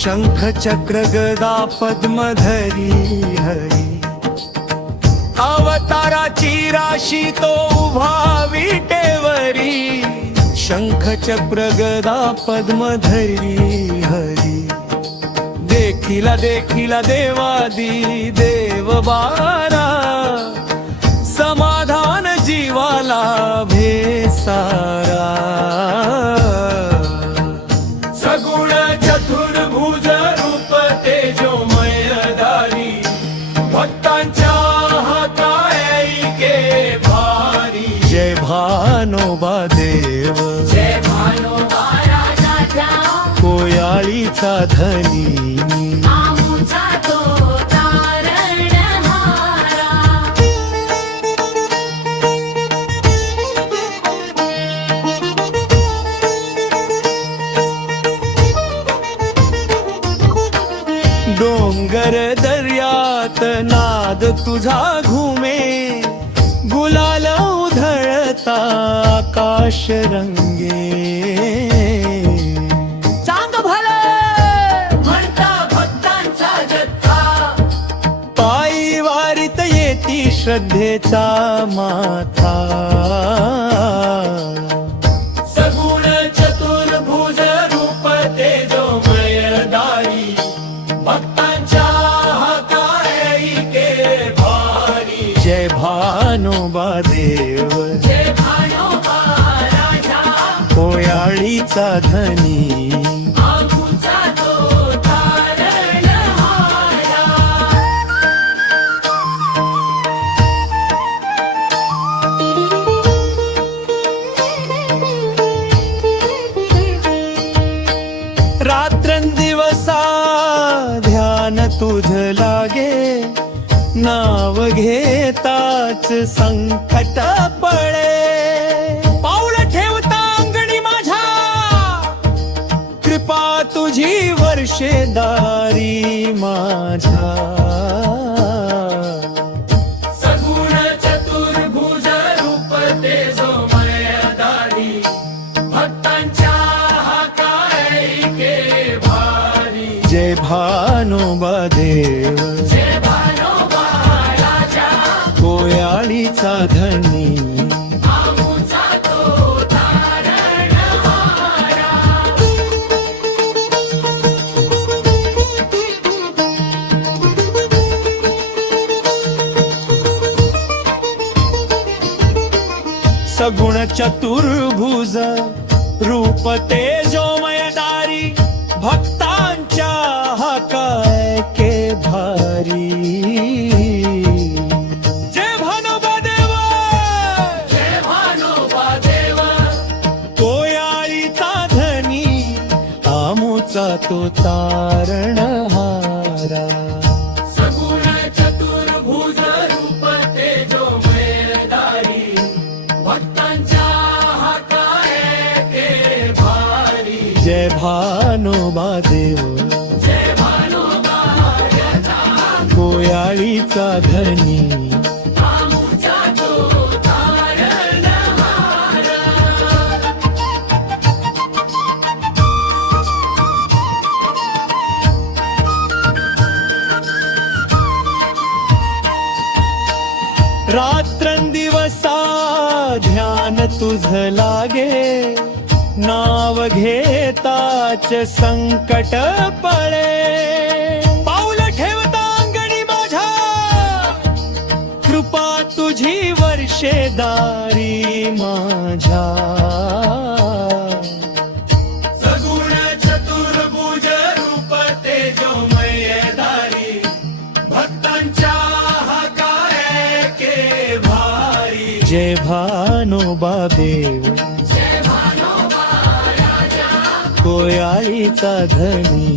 शंख चक्र गदा पद्मधरी हरी, अवताराची राशी तो उभा विटेवरी, शंख चक्र गदा पद्मधरी हरी, देखिला देखिला देवादी देव बारा, समाधान जीवाला भेसारा, सगुण चतुर्भुज रूप तेजोमय धारी, भक्तांच्या हातायके भारी, जय भानोबा देव, जय भानोबा राजाचा, कोयाळीचा धनी, आमुचा तो तारणहारा. डोंगर दर्यात नाद तुझा घुमे, गुलाल उधळता आकाश रंगे, चांग भले म्हणता भक्तांचा जत्था, पायी वारीत येती श्रद्धेचा माथा, सगुण चतुर्भुज रूप तेजोमय दारी, भक्तांच्या हातायके भारी, जय भानोबा देव, जय भानोबा राजा, कोयाळीचा धनी, आमुचा तो तारणहारा. रात्रंदिवसा ध्यान तुझ लागे, नाव घेताच संकट पळे, पाऊल ठेवता अंगणी माझ्या, कृपा तुझी वर्षेदारी माझ्या, सगुण चतुर्भुज रूप तेजोमय दारी, भक्तांच्या हातायके भारी, जय भानोबा देव, जय भानोबा राजा, कोयाळीचा धनी, आमुचा तो तारणहारा. सगुण चतुर्भुज रूप तेजोमय दारी, भक्तांच्या हाकायके भारी, जय भानोबा देव, जय भानोबा देव, कोयाळीचा धनी, आमुचा तो तारणहारा, सगुण चतुर्भुज रूप तेजोमय दारी, भक्तांच्या हातायके भारी, जय भानोबा देव, जय भानोबा राजा, कोयाळीचा धनी, आमुचा तो तारणहारा. रात्रंदिवसा ध्यान तुझ लागे, नाव घेताच संकट पळे, पाऊल ठेवता अंगणी माझ्या, कृपा तुझी वर्षेदारी माझ्या, सगुण चतुर्भुज रूप तेजोमय दारी, भक्तांच्या हातायके भारी, जय भानोबा देव, जय भानोबा राजा, कोयाळीचा धनी,